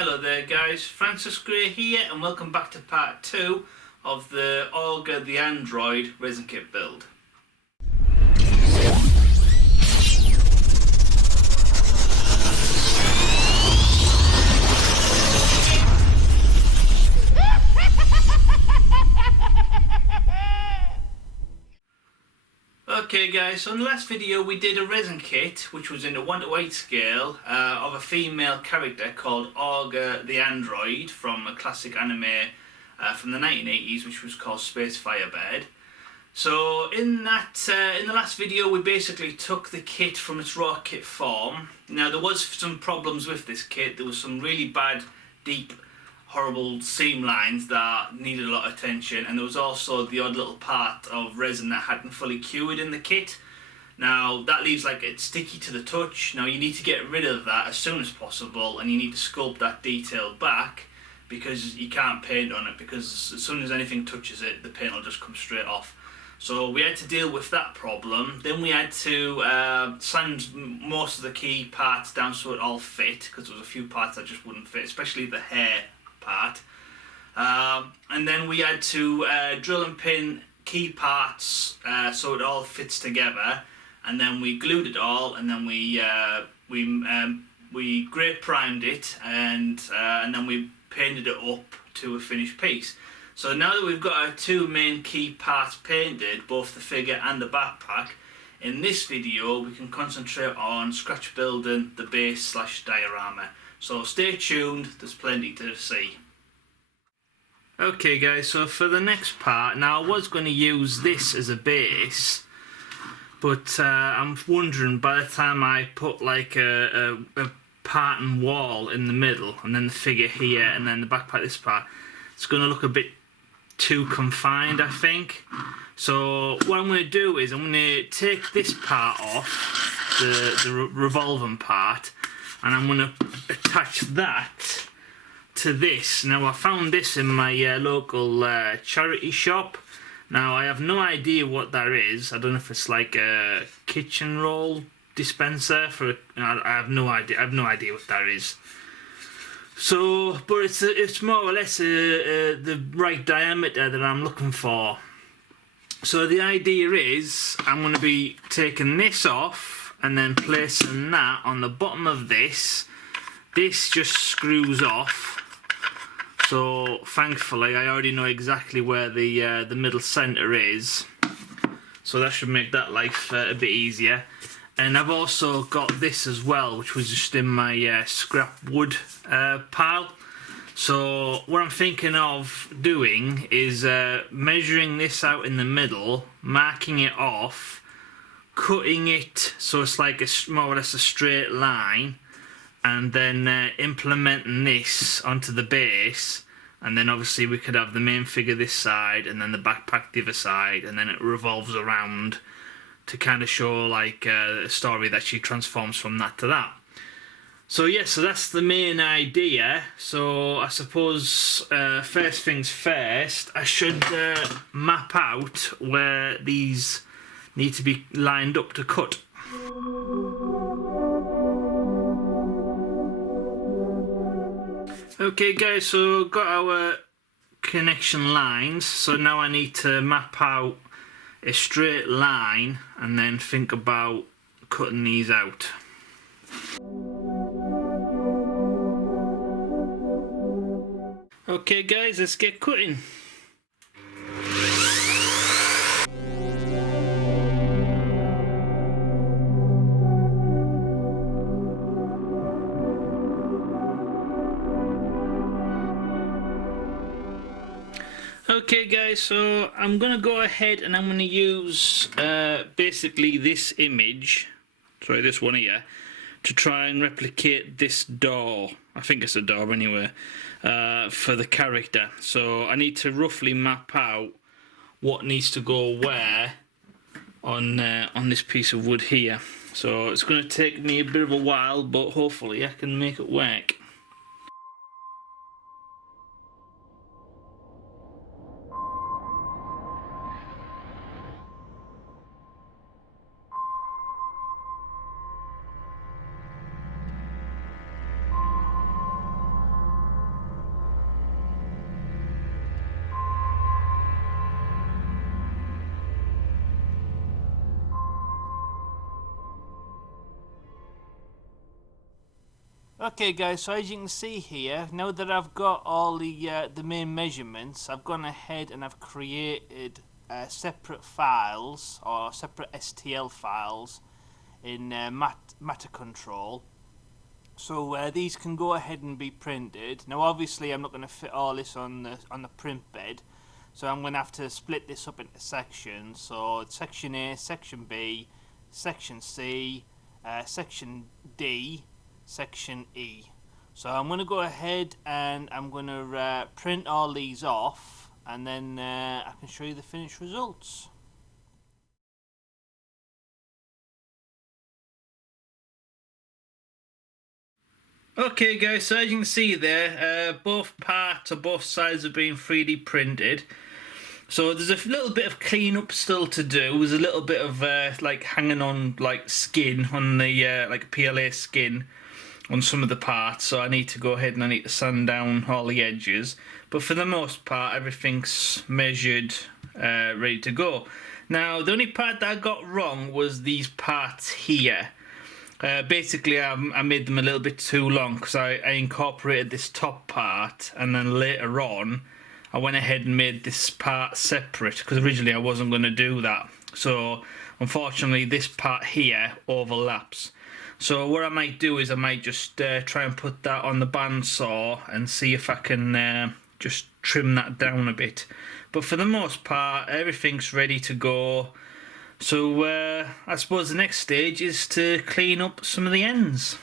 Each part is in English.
Hello there guys, Francis Gray here and welcome back to part 2 of the Olga the Android resin kit build. Okay guys, so in the last video we did a resin kit which was in a 1:8 scale of a female character called Orga the Android from a classic anime from the 1980s which was called Space Firebird. So in the last video we basically took the kit from its raw kit form. Now there was some problems with this kit. There was some really bad, deep, horrible seam lines that needed a lot of attention, and there was also the odd little part of resin that hadn't fully cured in the kit. Now that leaves like it's sticky to the touch. Now you need to get rid of that as soon as possible, and you need to sculpt that detail back because you can't paint on it, because as soon as anything touches it the paint will just come straight off. So we had to deal with that problem. Then we had to sand most of the key parts down so it all fit, because there was a few parts that just wouldn't fit, especially the hair part. And then we had to drill and pin key parts so it all fits together, and then we glued it all, and then we grey primed it, and then we painted it up to a finished piece. So now that we've got our two main key parts painted, both the figure and the backpack, in this video we can concentrate on scratch building the base / diorama. So stay tuned, there's plenty to see. Okay guys, so for the next part, now I was going to use this as a base, but I'm wondering by the time I put like a pattern wall in the middle, and then the figure here, and then the backpack this part, it's going to look a bit too confined, I think. So what I'm going to do is I'm going to take this part off, the revolving part, and I'm going to attach that to this. Now I found this in my local charity shop. Now I have no idea what that is. I don't know if it's like a kitchen roll dispenser for. I have no idea. I have no idea what that is. So, but it's more or less the right diameter that I'm looking for. So the idea is I'm going to be taking this off and then placing that on the bottom of this. This just screws off. So thankfully I already know exactly where the middle centre is. So that should make that life a bit easier. And I've also got this as well, which was just in my scrap wood pile. So what I'm thinking of doing is measuring this out in the middle, marking it off, cutting it so it's like more or less a straight line, and then implementing this onto the base. And then obviously we could have the main figure this side and then the backpack the other side, and then it revolves around to kind of show like a story that she transforms from that to that. So yeah, so that's the main idea. So I suppose first things first, I should map out where these need to be lined up to cut. Okay guys, so got our connection lines, so now I need to map out a straight line and then think about cutting these out. Okay guys, let's get cutting. Okay guys, so I'm going to go ahead and I'm going to use basically this image, sorry this one here, to try and replicate this door. I think it's a door anyway, for the character. So I need to roughly map out what needs to go where on this piece of wood here. So it's going to take me a bit of a while, but hopefully I can make it work. Okay guys, so as you can see here, now that I've got all the main measurements, I've gone ahead and I've created separate files, or separate STL files in matter control. So these can go ahead and be printed. Now obviously I'm not going to fit all this on the print bed, so I'm going to have to split this up into sections. So section A, section B, section C, section D, section E. So I'm going to go ahead and I'm going to print all these off, and then I can show you the finished results. Okay guys, so as you can see there, both parts or both sides have been 3D printed. So there's a little bit of cleanup still to do. There's a little bit of like hanging on like skin on the like PLA skin on some of the parts. So I need to go ahead and I need to sand down all the edges. But for the most part, everything's measured, ready to go. Now the only part that I got wrong was these parts here. Basically, I made them a little bit too long because I incorporated this top part, and then later on I went ahead and made this part separate because originally I wasn't going to do that. So unfortunately this part here overlaps. So what I might do is I might just try and put that on the bandsaw and see if I can just trim that down a bit. But for the most part everything's ready to go. So I suppose the next stage is to clean up some of the ends.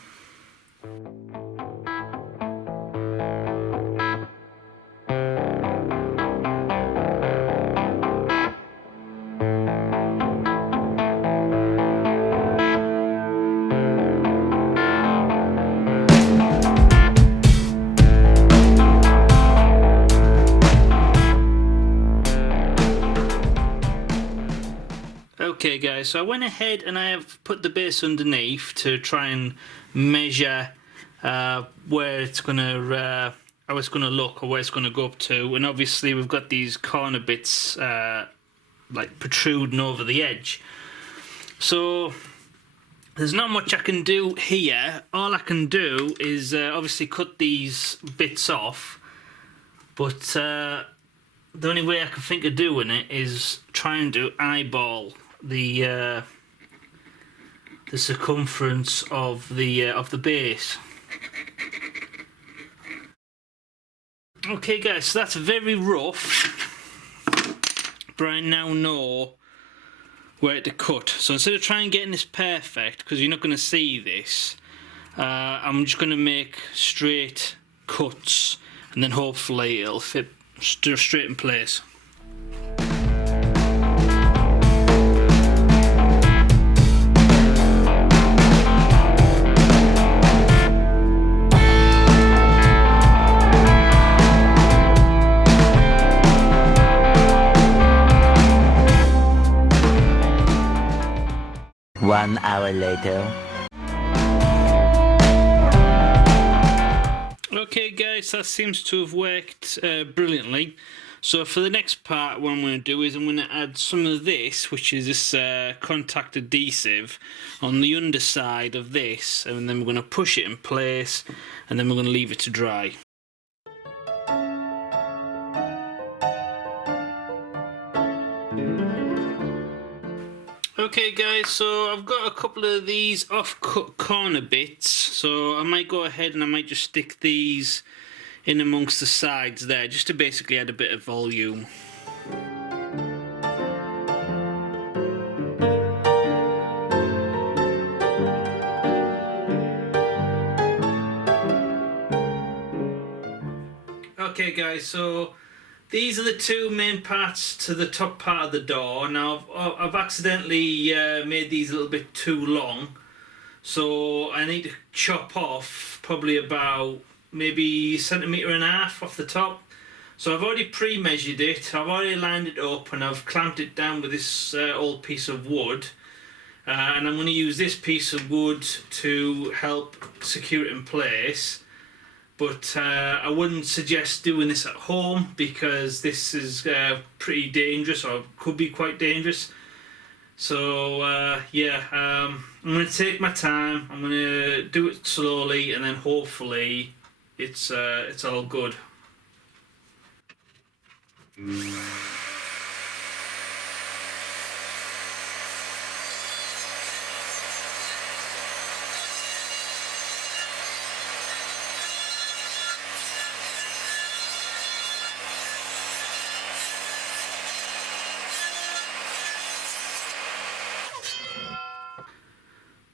Okay guys, so I went ahead and I have put the base underneath to try and measure where it's gonna how it's gonna look, or where it's gonna go up to. And obviously we've got these corner bits like protruding over the edge. So there's not much I can do here. All I can do is obviously cut these bits off, but the only way I can think of doing it is trying to eyeball the circumference of the base. Okay guys, so that's very rough, but I now know where to cut. So instead of trying getting this perfect, because you're not going to see this, I'm just going to make straight cuts, and then hopefully it'll fit straight in place. One hour later. Okay guys, that seems to have worked brilliantly. So for the next part, what I'm going to do is I'm going to add some of this, which is this contact adhesive, on the underside of this, and then we're going to push it in place, and then we're going to leave it to dry. Okay guys, so I've got a couple of these off-cut corner bits, so I might go ahead and I might just stick these in amongst the sides there, just to basically add a bit of volume. Okay guys, so these are the two main parts to the top part of the door. Now I've accidentally made these a little bit too long, so I need to chop off probably about maybe 1.5 centimeters off the top. So I've already pre-measured it, I've already lined it up, and I've clamped it down with this old piece of wood, and I'm going to use this piece of wood to help secure it in place. But I wouldn't suggest doing this at home, because this is pretty dangerous, or could be quite dangerous. So yeah, I'm going to take my time. I'm going to do it slowly, and then hopefully it's all good.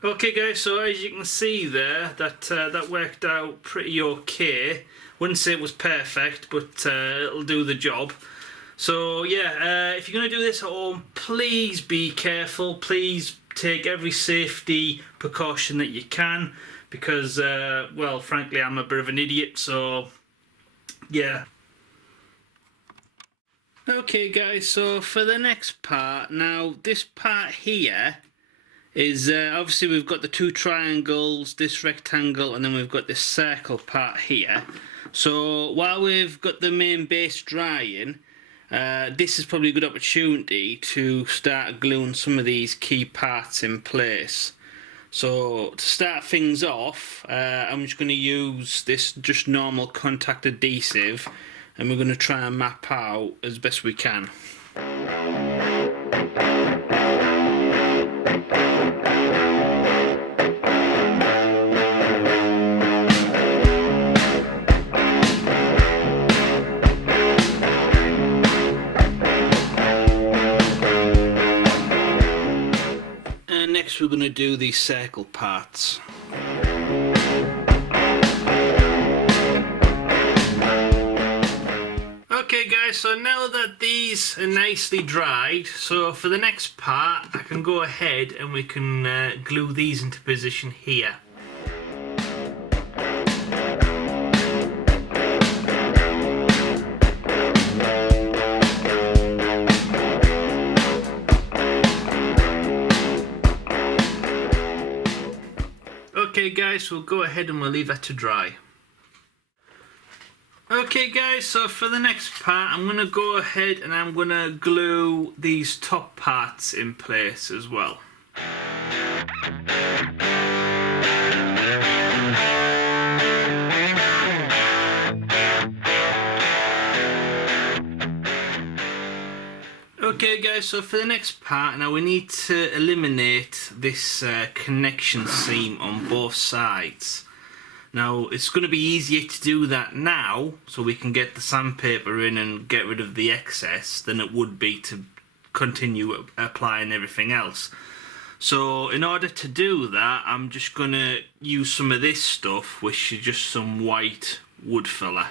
Okay guys, so as you can see there, that worked out pretty okay. Wouldn't say it was perfect, but it'll do the job. So yeah, if you're going to do this at home, please be careful. Please take every safety precaution that you can, because well, frankly, I'm a bit of an idiot, so yeah. Okay guys, so for the next part, now this part here is obviously we've got the two triangles, this rectangle, and then we've got this circle part here. So while we've got the main base drying, this is probably a good opportunity to start gluing some of these key parts in place. So to start things off, I'm just going to use this just normal contact adhesive, and we're going to try and map out as best we can. Next we're going to do these circle parts. Okay guys, so now that these are nicely dried, so for the next part I can go ahead and we can glue these into position here. Okay guys, we'll go ahead and we'll leave that to dry. Okay guys, so for the next part I'm going to go ahead and I'm going to glue these top parts in place as well. Okay guys, so for the next part, now we need to eliminate this connection seam on both sides. Now it's going to be easier to do that now, so we can get the sandpaper in and get rid of the excess, than it would be to continue applying everything else. So in order to do that, I'm just going to use some of this stuff, which is just some white wood filler.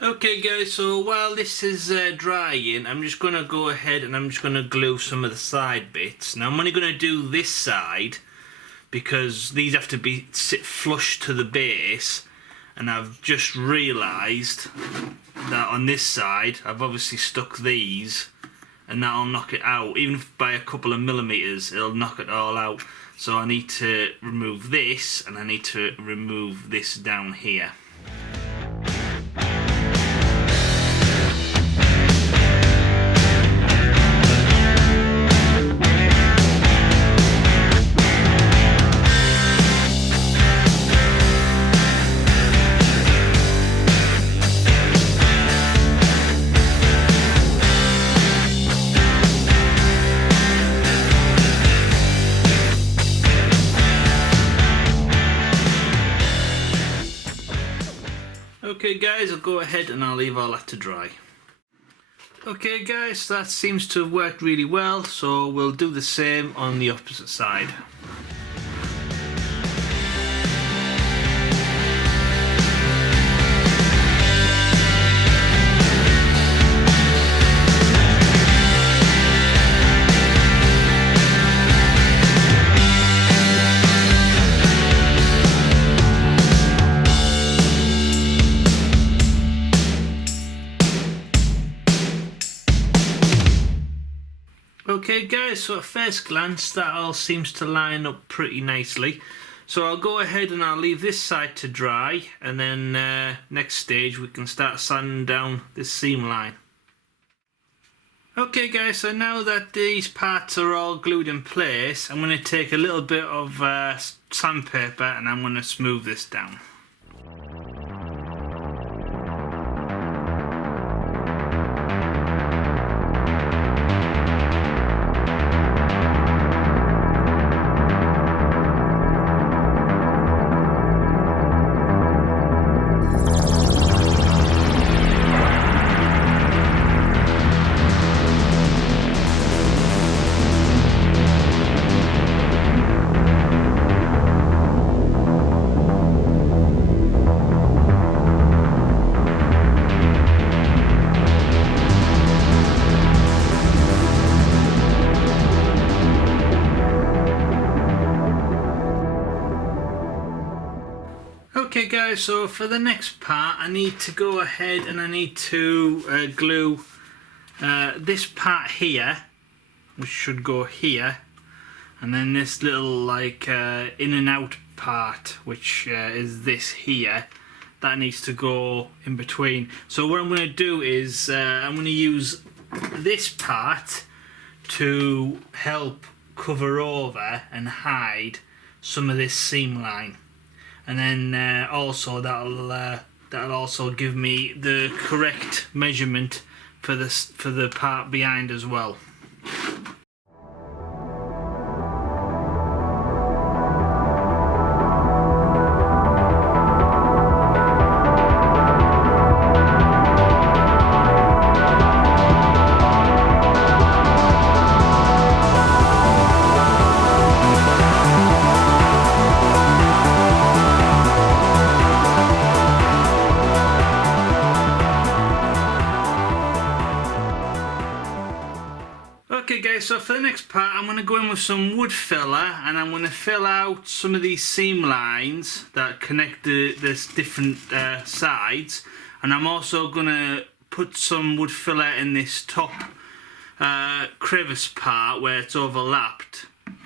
Okay guys, so while this is drying, I'm just going to go ahead and I'm just going to glue some of the side bits. Now I'm only going to do this side because these have to sit flush to the base, and I've just realised that on this side I've obviously stuck these, and that'll knock it out. Even if by a couple of millimetres, it'll knock it all out. So I need to remove this, and I need to remove this down here. Okay guys, I'll go ahead and I'll leave all that to dry. Okay guys, that seems to have worked really well, so we'll do the same on the opposite side. Okay guys, so at first glance that all seems to line up pretty nicely. So I'll go ahead and I'll leave this side to dry, and then next stage we can start sanding down this seam line. Okay guys, so now that these parts are all glued in place, I'm going to take a little bit of sandpaper and I'm going to smooth this down. Okay guys, so for the next part I need to go ahead and I need to glue this part here, which should go here, and then this little like in and out part, which is this here, that needs to go in between. So what I'm going to do is I'm going to use this part to help cover over and hide some of this seam line. And then also that'll also give me the correct measurement for the part behind as well. Okay guys, so for the next part I'm going to go in with some wood filler and I'm going to fill out some of these seam lines that connect the different sides, and I'm also going to put some wood filler in this top crevice part where it's overlapped. I'm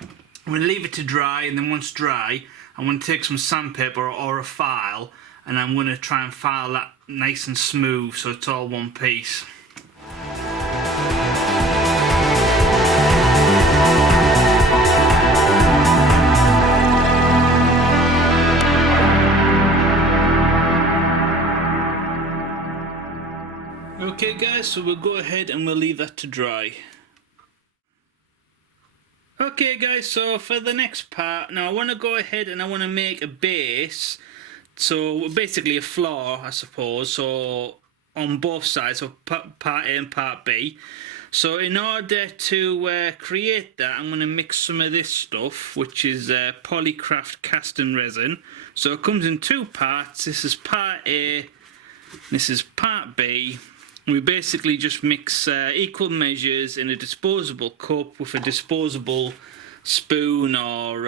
going to leave it to dry, and then once dry I'm going to take some sandpaper or a file and I'm going to try and file that nice and smooth so it's all one piece. Okay guys, so we'll go ahead and we'll leave that to dry. Okay guys, so for the next part, now I want to go ahead and I want to make a base, so basically a floor I suppose, so on both sides, so part A and part B. So in order to create that, I'm going to mix some of this stuff, which is Polycraft cast and resin. So it comes in two parts. This is part A, this is part B. We basically just mix equal measures in a disposable cup with a disposable spoon or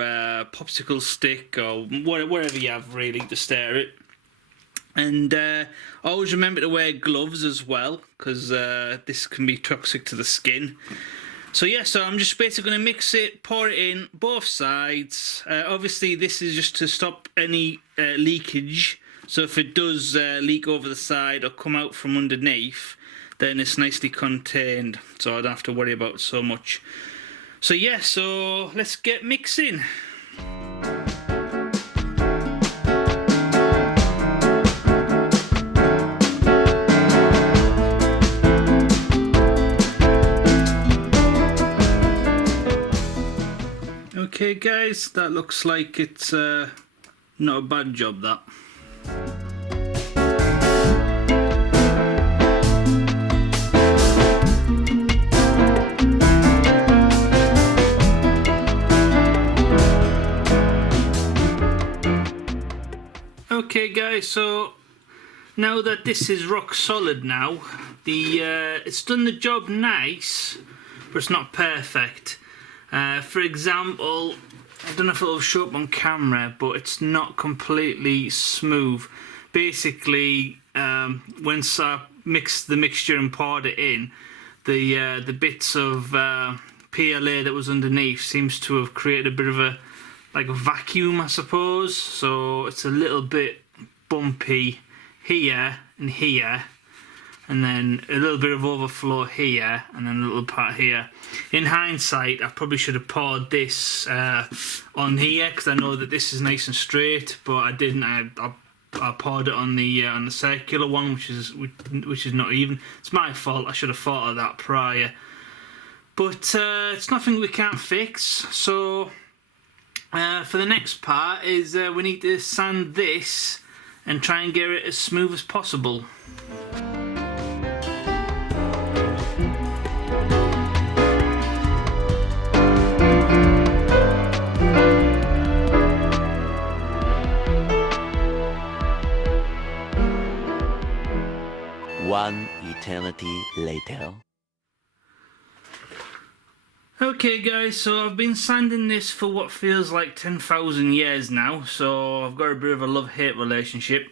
popsicle stick or whatever you have really to stir it. And always remember to wear gloves as well, because this can be toxic to the skin. So yeah, so I'm just basically going to mix it, pour it in both sides. Obviously this is just to stop any leakage. So if it does leak over the side or come out from underneath, then it's nicely contained, so I don't have to worry about it so much. So yeah, so let's get mixing. Okay guys, that looks like it's not a bad job that. Okay guys, so now that this is rock solid now, it's done the job nice, but it's not perfect. For example, I don't know if it'll show up on camera, but it's not completely smooth. Basically, once I mixed the mixture and poured it in, the bits of PLA that was underneath seems to have created a bit like a vacuum, I suppose. So it's a little bit bumpy here and here, and then a little bit of overflow here, and then a little part here. In hindsight, I probably should have poured this on here, because I know that this is nice and straight, but I didn't. I poured it on the circular one, which is not even. It's my fault. I should have thought of that prior. But it's nothing we can't fix. So for the next part is we need to sand this and try and get it as smooth as possible. One eternity later. Okay guys, so I've been sanding this for what feels like 10,000 years now, so I've got a bit of a love-hate relationship.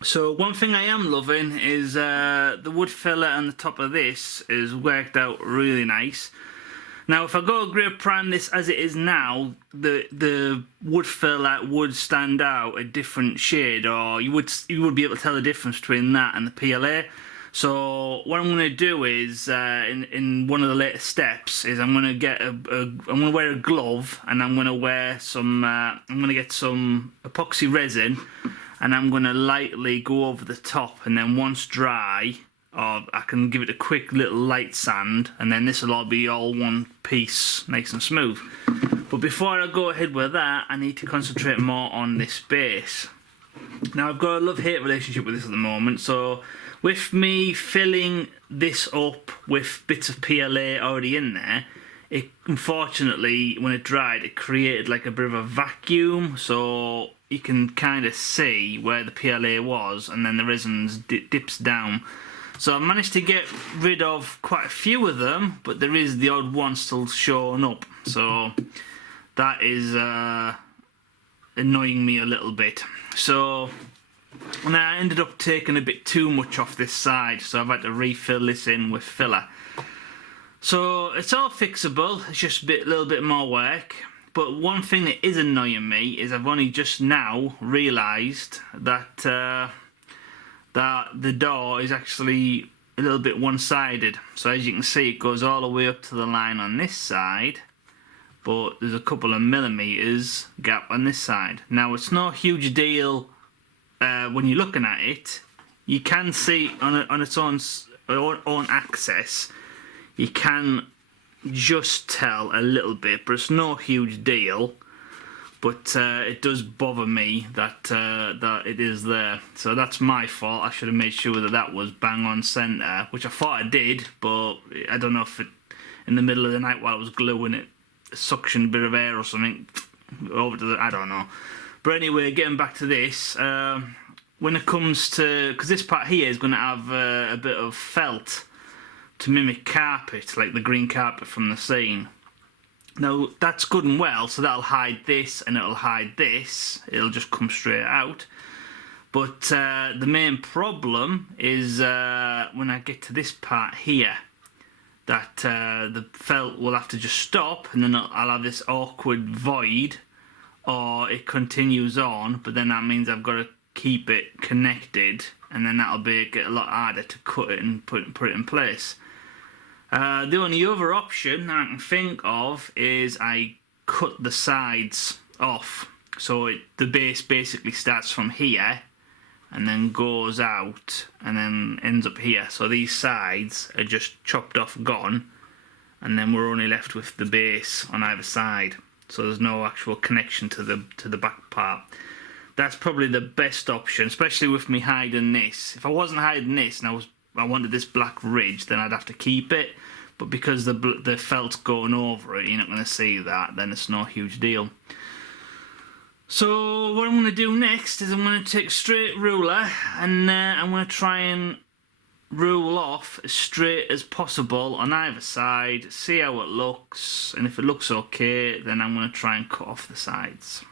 So one thing I am loving is the wood filler on the top of this is worked out really nice. Now if I go grey prime this as it is now, the wood filler would stand out a different shade, or you would be able to tell the difference between that and the PLA. So what I'm going to do is in one of the later steps is I'm going to get I'm going to wear a glove, and I'm going to wear some I'm going to get some epoxy resin, and I'm going to lightly go over the top, and then once dry, or I can give it a quick little light sand, and then this will all be all one piece, nice and smooth. But before I go ahead with that, I need to concentrate more on this base. Now I've got a love-hate relationship with this at the moment, so with me filling this up with bits of PLA already in there, it unfortunately, when it dried, it created like a bit of a vacuum, so you can kind of see where the PLA was, and then the resin dips down. So I managed to get rid of quite a few of them, but there is the odd one still showing up, so that is annoying me a little bit. So and I ended up taking a bit too much off this side, so I've had to refill this in with filler. So it's all fixable, it's just a little bit more work. But one thing that is annoying me is I've only just now realised that that the door is actually a little bit one-sided. So as you can see, it goes all the way up to the line on this side, but there's a couple of millimetres gap on this side. Now it's no huge deal when you're looking at it. You can see on its own axis, you can just tell a little bit, but it's no huge deal. But it does bother me that that it is there. So that's my fault. I should have made sure that that was bang on centre, which I thought I did, but I don't know if it, in the middle of the night while I was gluing it, suctioned a bit of air or something over to the, I don't know. But anyway, getting back to this, when it comes to, because this part here is going to have a bit of felt to mimic carpet, like the green carpet from the scene. Now that's good and well, so that'll hide this and it'll hide this, it'll just come straight out. But the main problem is when I get to this part here, that the felt will have to just stop, and then I'll have this awkward void, or it continues on, but then that means I've got to keep it connected, and then that'll make it a lot harder to cut it and put it in place. The only other option I can think of is I cut the sides off, so the base basically starts from here and then goes out and then ends up here. So these sides are just chopped off, gone, and then we're only left with the base on either side. So there's no actual connection to the back part. That's probably the best option, especially with me hiding this. If I wasn't hiding this and I wanted this black ridge, then I'd have to keep it. But because the felt's going over it, you're not going to see that, then it's no huge deal. So what I'm going to do next is I'm going to take a straight ruler, and I'm going to try and rule off as straight as possible on either side, see how it looks, and if it looks okay, then I'm going to try and cut off the sides.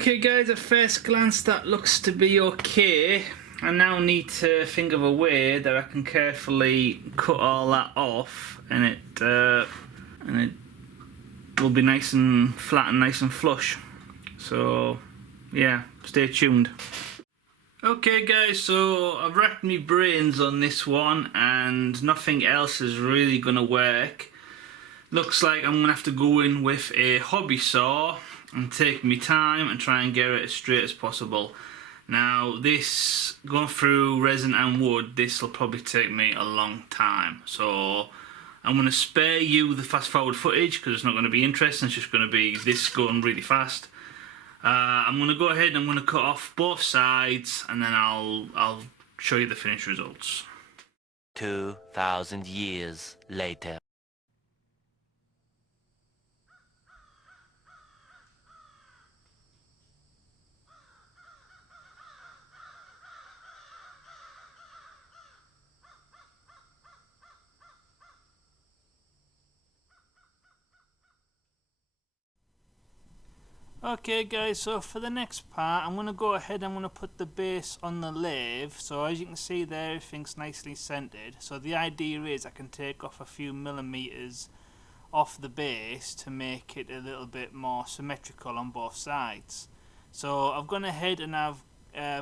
Okay guys, at first glance that looks to be okay. I now need to think of a way that I can carefully cut all that off and it will be nice and flat and nice and flush. So yeah, stay tuned. Okay guys, so I've racked my brains on this one and nothing else is really gonna work. Looks like I'm gonna have to go in with a hobby saw and take my time and try and get it as straight as possible. Now this, going through resin and wood, this will probably take me a long time, so I'm going to spare you the fast forward footage because it's not going to be interesting. It's just going to be this going really fast. I'm going to go ahead and I'm going to cut off both sides and then I'll show you the finished results. 2,000 years later. Okay guys, so for the next part I'm going to go ahead and I'm going to put the base on the lathe. So as you can see there, everything's nicely centered. So the idea is I can take off a few millimeters off the base to make it a little bit more symmetrical on both sides. So I've gone ahead and I've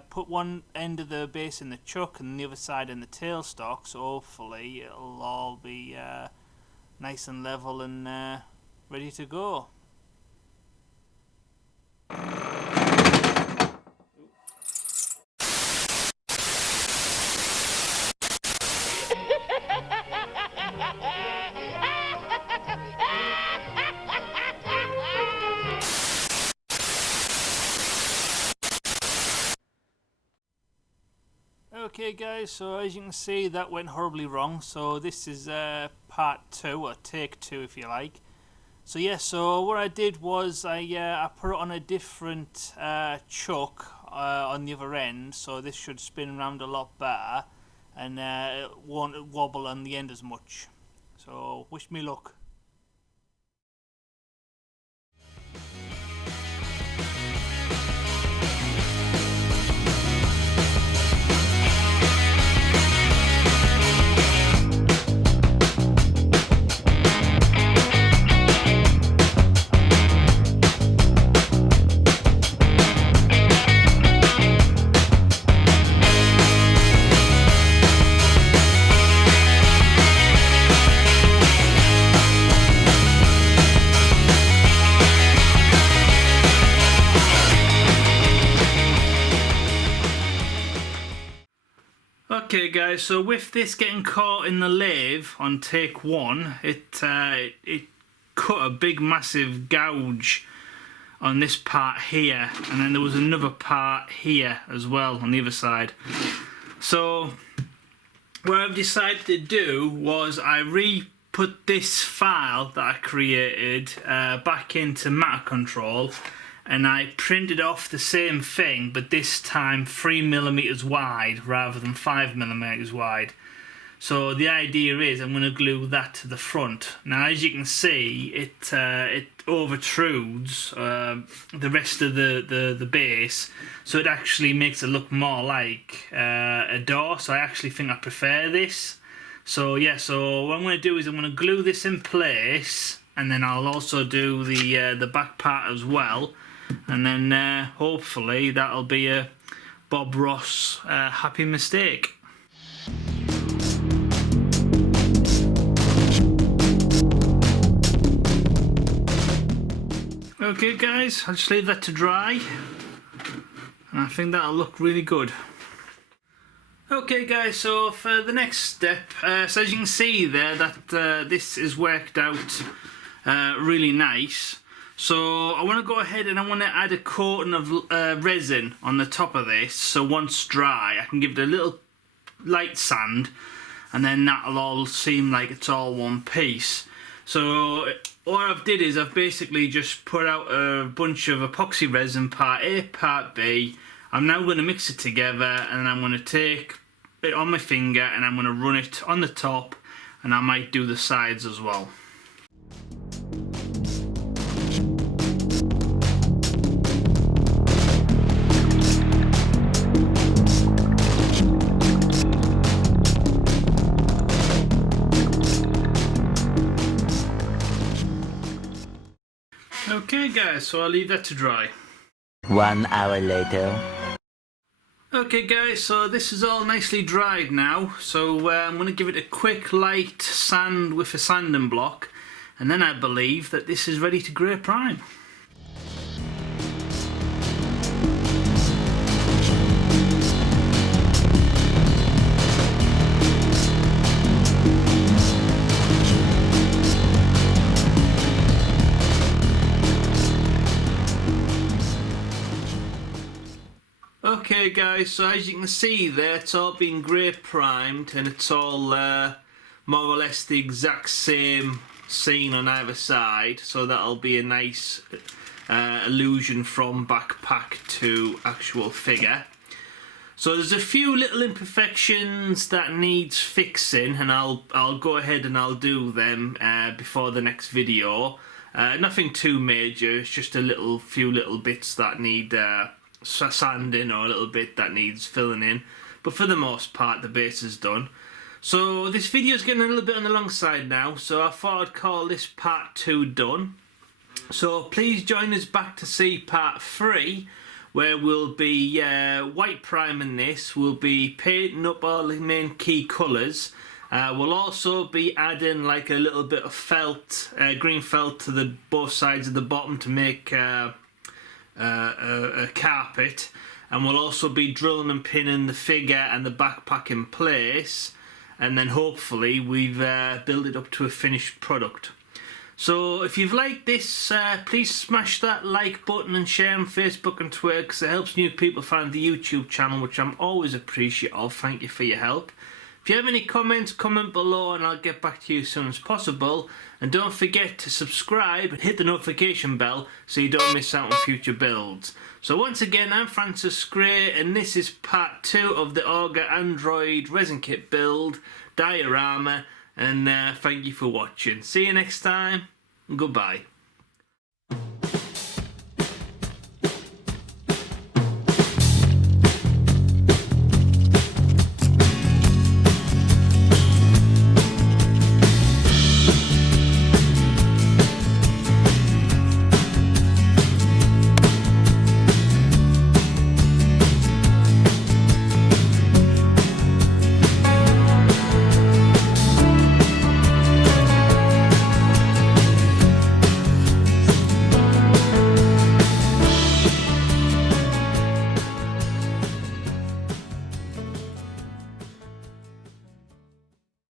put one end of the base in the chuck and the other side in the tailstock, so hopefully it'll all be nice and level and ready to go. Okay guys, so as you can see that went horribly wrong, so this is part 2, or take 2 if you like. So yeah, so what I did was I put it on a different chuck on the other end, so this should spin around a lot better and it won't wobble on the end as much. So wish me luck. Okay guys, so with this getting caught in the lathe on take 1, it cut a big massive gouge on this part here, and then there was another part here as well on the other side. So what I've decided to do was I re-put this file that I created back into Matter Control, and I printed off the same thing, but this time 3mm wide rather than 5mm wide. So the idea is I'm going to glue that to the front. Now as you can see, it overtrudes the rest of the base, so it actually makes it look more like a door. So I actually think I prefer this. So yeah, so what I'm going to do is I'm going to glue this in place, and then I'll also do the back part as well. And then hopefully that'll be a Bob Ross happy mistake. Okay guys, I'll just leave that to dry and I think that'll look really good. Okay guys, so for the next step, so as you can see there that this is worked out really nice. So I want to go ahead and I want to add a coating of resin on the top of this, so once dry I can give it a little light sand and then that'll all seem like it's all one piece. So what I've did is I've basically just put out a bunch of epoxy resin, part A, part B. I'm now going to mix it together and I'm going to take it on my finger and I'm going to run it on the top, and I might do the sides as well. Okay guys, so I'll leave that to dry. 1 hour later. Okay guys, so this is all nicely dried now, so I'm going to give it a quick light sand with a sanding block, and then I believe that this is ready to grey prime. Okay guys, so as you can see there, it's all been grey primed and it's all more or less the exact same scene on either side, so that'll be a nice illusion from backpack to actual figure. So there's a few little imperfections that needs fixing, and I'll go ahead and I'll do them before the next video. Nothing too major, it's just a few little bits that need sanding or a little bit that needs filling in, but for the most part the base is done. So this video is getting a little bit on the long side now, so I thought I'd call this part 2 done. So please join us back to see part 3, where we'll be white priming this, we'll be painting up all the main key colours. We'll also be adding like a little bit of felt, green felt to the both sides of the bottom to make a carpet, and we'll also be drilling and pinning the figure and the backpack in place, and then hopefully we've built it up to a finished product. So if you've liked this, please smash that like button and share on Facebook and Twitter, because it helps new people find the YouTube channel, which I'm always appreciative of. Thank you for your help. If you have any comments, comment below and I'll get back to you as soon as possible. And don't forget to subscribe and hit the notification bell so you don't miss out on future builds. So once again, I'm Francis Gray and this is part 2 of the Orga Android resin kit build diorama, and thank you for watching. See you next time. Goodbye.